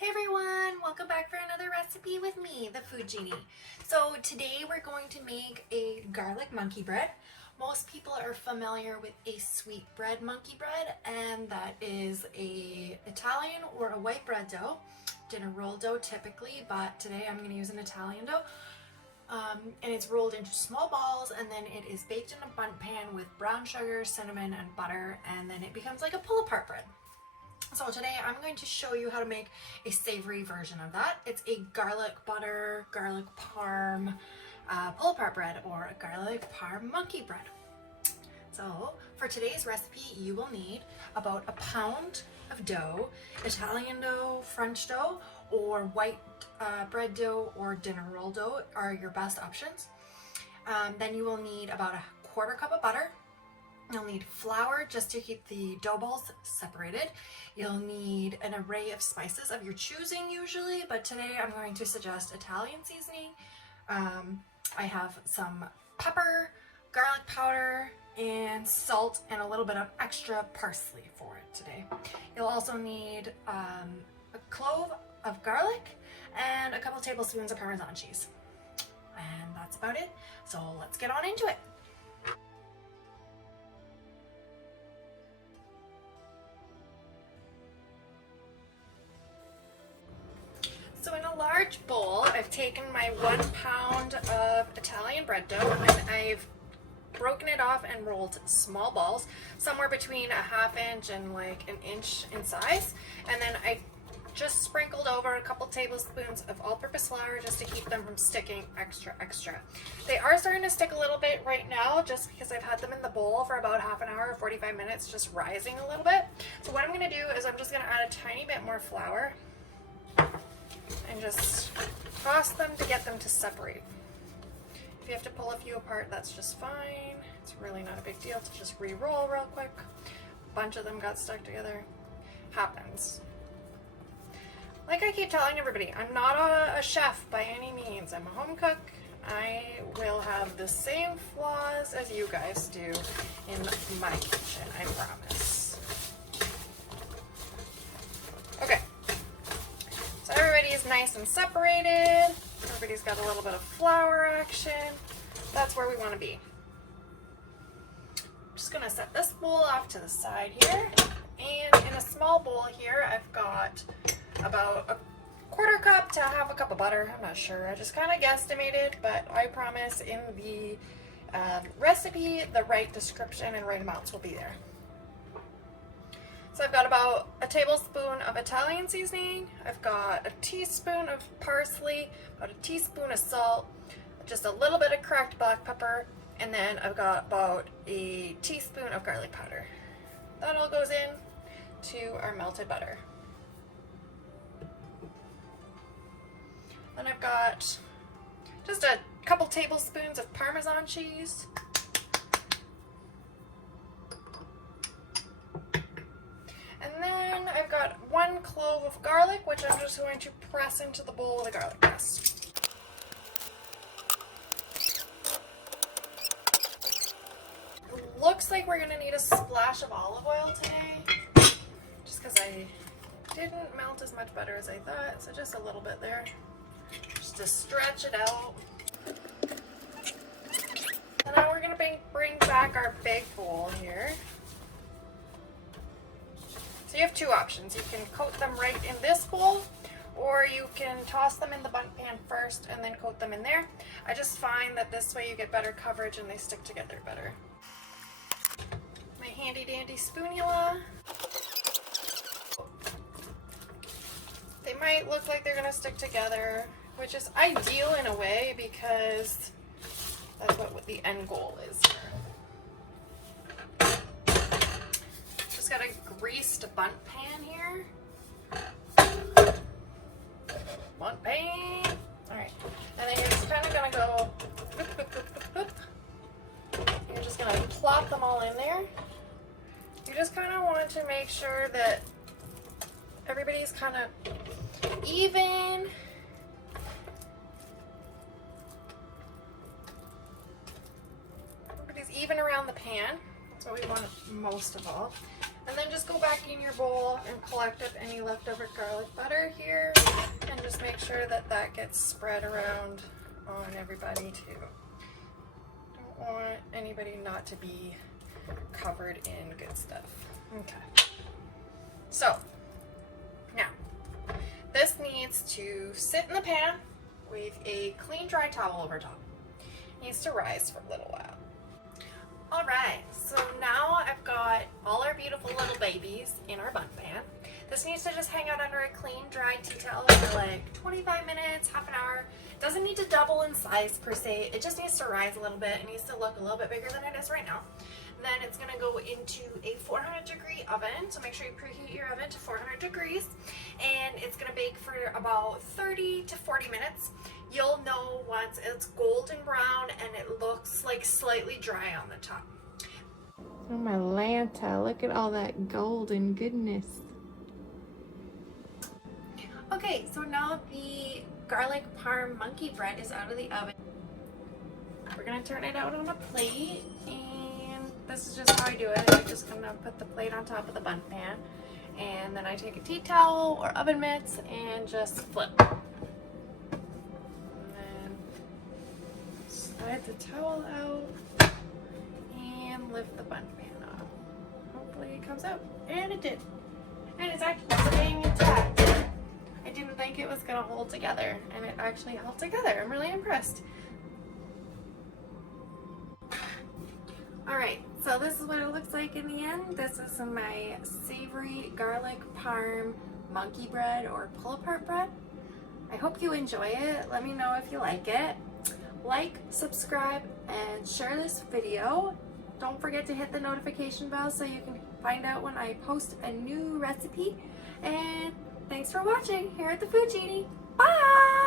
Hey everyone, welcome back for another recipe with me, the Food Genie. So today we're going to make a garlic monkey bread. Most people are familiar with a sweet bread monkey bread, and that is a Italian or a white bread dough, dinner roll dough typically, but today I'm going to use an Italian dough. And it's rolled into small balls, and then it is baked in a bundt pan with brown sugar, cinnamon, and butter, and then it becomes like a pull-apart bread. So today I'm going to show you how to make a savory version of that. It's a garlic butter, garlic parm pull-apart bread, or a garlic parm monkey bread. So for today's recipe, you will need about a pound of dough. Italian dough, French dough, or white bread dough or dinner roll dough are your best options. Then you will need about a quarter cup of butter. You'll need flour just to keep the dough balls separated. You'll need an array of spices of your choosing usually, but today I'm going to suggest Italian seasoning. I have some pepper, garlic powder, and salt, and a little bit of extra parsley for it today. You'll also need a clove of garlic and a couple tablespoons of Parmesan cheese. And that's about it. So let's get on into it. So in a large bowl, I've taken my 1 pound of Italian bread dough and I've broken it off and rolled small balls, somewhere between a ½ inch and like an inch in size. And then I just sprinkled over a couple tablespoons of all-purpose flour just to keep them from sticking extra. They are starting to stick a little bit right now just because I've had them in the bowl for about half an hour or 45 minutes, just rising a little bit. So what I'm going to do is I'm just going to add a tiny bit more flour and just toss them to get them to separate. If you have to pull a few apart, that's just fine. It's really not a big deal to just re-roll real quick. A bunch of them got stuck together. Happens. Like I keep telling everybody, I'm not a chef by any means. I'm a home cook. I will have the same flaws as you guys do in my kitchen, I promise. Okay. So everybody's nice and separated. Everybody's got a little bit of flour action. That's where we want to be. I'm just going to set this bowl off to the side here. And in a small bowl here, I've got about a quarter cup to ½ cup of butter. I'm not sure. I just kind of guesstimated, but I promise in the recipe, the right description and right amounts will be there. So I've got about a tablespoon of Italian seasoning, I've got a teaspoon of parsley, about a teaspoon of salt, just a little bit of cracked black pepper, and then I've got about a teaspoon of garlic powder. That all goes in to our melted butter. Then I've got just a couple tablespoons of Parmesan cheese. And then I've got 1 clove of garlic, which I'm just going to press into the bowl with a garlic press. Looks like we're going to need a splash of olive oil today, just because I didn't melt as much butter as I thought, so just a little bit there, just to stretch it out. And now we're going to bring back our big bowl here. So you have two options. You can coat them right in this bowl, or you can toss them in the bundt pan first and then coat them in there. I just find that this way you get better coverage and they stick together better. My handy dandy spoonula. They might look like they're gonna stick together, which is ideal in a way because that's what the end goal is here. Just got a greased bundt pan here. Bundt pan. Alright. And then you're just kind of going to go boop, boop, boop, boop, boop. You're just going to plop them all in there. You just kind of want to make sure that everybody's kind of even. Everybody's even around the pan. That's what we want most of all. And then just go back in your bowl and collect up any leftover garlic butter here, and just make sure that that gets spread around on everybody too. Don't want anybody not to be covered in good stuff. Okay. So now this needs to sit in the pan with a clean dry towel over top. It needs to rise for a little while. All right, so now I've got all our beautiful little babies in our bun pan. This needs to just hang out under a clean, dry tea towel for like 25 minutes, half an hour. It doesn't need to double in size per se. It just needs to rise a little bit. It needs to look a little bit bigger than it is right now. Then it's gonna go into a 400-degree oven. So make sure you preheat your oven to 400 degrees. And it's gonna bake for about 30 to 40 minutes. You'll know once it's golden brown and it looks like slightly dry on the top. Oh my Lanta, look at all that golden goodness. Okay, so now the garlic parm monkey bread is out of the oven. We're gonna turn it out on a plate, and this is just how I do it. I'm just gonna put the plate on top of the bun pan, and then I take a tea towel or oven mitts and just flip. Slide the towel out and lift the bun pan off. Hopefully it comes out. And it did. And it's actually staying intact. I didn't think it was going to hold together, and it actually held together. I'm really impressed. Alright, so this is what it looks like in the end. This is my savory garlic parm monkey bread or PullApart bread. I hope you enjoy it. Let me know if you like it. Like, subscribe, and share this video. Don't forget to hit the notification bell so you can find out when I post a new recipe. And thanks for watching here at the Food Genie. Bye!